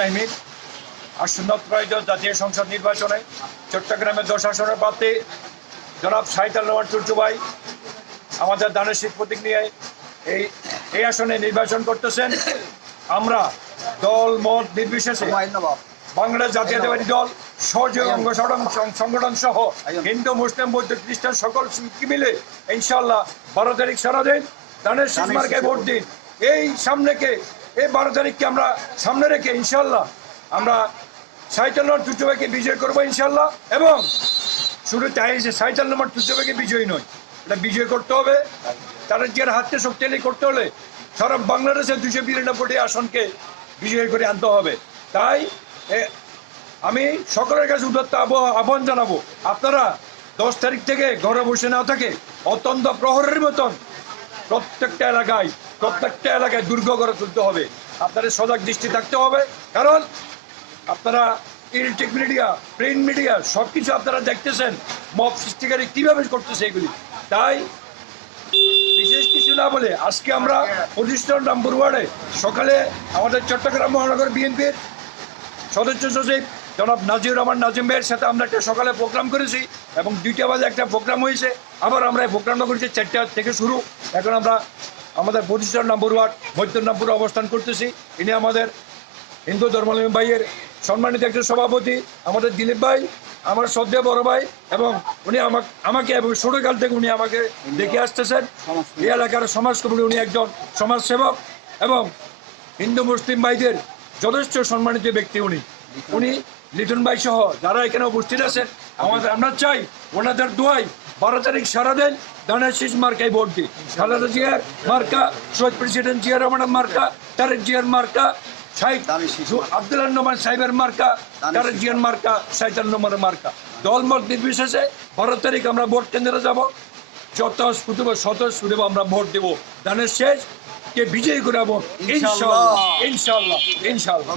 রাহিমিন। আসন্ন ত্রয়োদশ জাতীয় সংসদ নির্বাচনে চট্টগ্রামের 10 আসনের প্রার্থী জনাব শাহিদ আল নোমান টুটু ভাই আমাদের দানের শীত প্রতীক নিয়ে এই আসনে নির্বাচন করতেছেন। আমরা দল মত নির্বিশেষে বাংলাদেশ জাতীয়তাবাদী দল সহযোগী অঙ্গ সংগঠন সহ হিন্দু মুসলিম বৌদ্ধ খ্রিস্টান সকল মিলে ইনশাল্লাহ 12 তারিখ সারা দিন দানের শীত মার্কায় ভোট দিন। এই 12 তারিখকে আমরা সামনে রেখে ইনশাল্লাহ আমরা শাহিদ আল নোমান টুটু ভাইকে বিজয় করবো ইনশাল্লাহ। এবং শুধু তাই যে শাহিদ আল নোমান টুটু ভাইকে বিজয়ী নয়, এটা বিজয় করতে হবে, তারা যে হাতকে শক্তিশালী করতে হলে সারা বাংলাদেশের 292টি আসনকে বিজয় করে আনতে হবে। তাই আমি সকলের কাছে উদাত্ত আহ্বান জানাবো, আপনারা 10 তারিখ থেকে ঘরে বসে না থাকে অত্যন্ত প্রহরের মতন প্রত্যেকটা এলাকায় দুর্গ গড়ে তুলতে হবে। আপনাদের সজাগ দৃষ্টি থাকতে হবে, কারণ আপনারা ইলেকট্রিক মিডিয়া, প্রিন্ট মিডিয়া সব কিছু আপনারা দেখতেছেন মব সৃষ্টিকারী কীভাবে করতেছে এগুলি। তাই বিশেষ কিছু না বলে আজকে আমরা 25 নম্বর ওয়ার্ডে সকালে আমাদের চট্টগ্রাম মহানগর বিএনপির সদস্য সচিব জনাব নাজির রহমান নাজিম ভাইয়ের সাথে আমরা একটা সকালে প্রোগ্রাম করেছি এবং 2টা বাজে একটা প্রোগ্রাম হয়েছে। আবার আমরা এই প্রোগ্রামটা করেছি 4টা থেকে শুরু। এখন আমরা আমাদের 25 নম্বর ওয়ার্ড মধ্যনামপুরে অবস্থান করতেছি। ইনি আমাদের হিন্দু ধর্মাবলম্বী ভাইয়ের সম্মানিত একজন সভাপতি, আমাদের দিলীপ ভাই, আমার শ্রদ্ধেয় বড় ভাই, এবং উনি আমাকে এবং ছোটকাল থেকে উনি আমাকে দেখে আসতেছেন। এই এলাকার সমাজকর্মী, উনি একজন সমাজসেবক এবং হিন্দু মুসলিম ভাইদের যথেষ্ট সম্মানিত ব্যক্তি। উনি লিটন ভাই সহ যারা এখানে উপস্থিত আছেন, আমরা চাই ওনাদের দোয়াই 12 তারিখ সারা দিন দানের শীষ মার্কায় ভোট দিই। খালেদা জিয়ার মার্কা, শহীদ প্রেসিডেন্ট জিয়া রহমানের মার্কা, তারেক জিয়ার মার্কা, আব্দুল নোমান সাহেবের মার্কা, তারেক জিয়ার মার্কা, শাহিদ আল নোমানের মার্কা। দলমত নির্বিশেষে 12 তারিখ আমরা ভোট কেন্দ্রে যাব, স্বতঃস্ফূর্ত আমরা ভোট দেব, দানের শেষ কে বিজয়ী করাবো ইনশাআল্লাহ ইনশাআল্লাহ ইনশাআল্লাহ।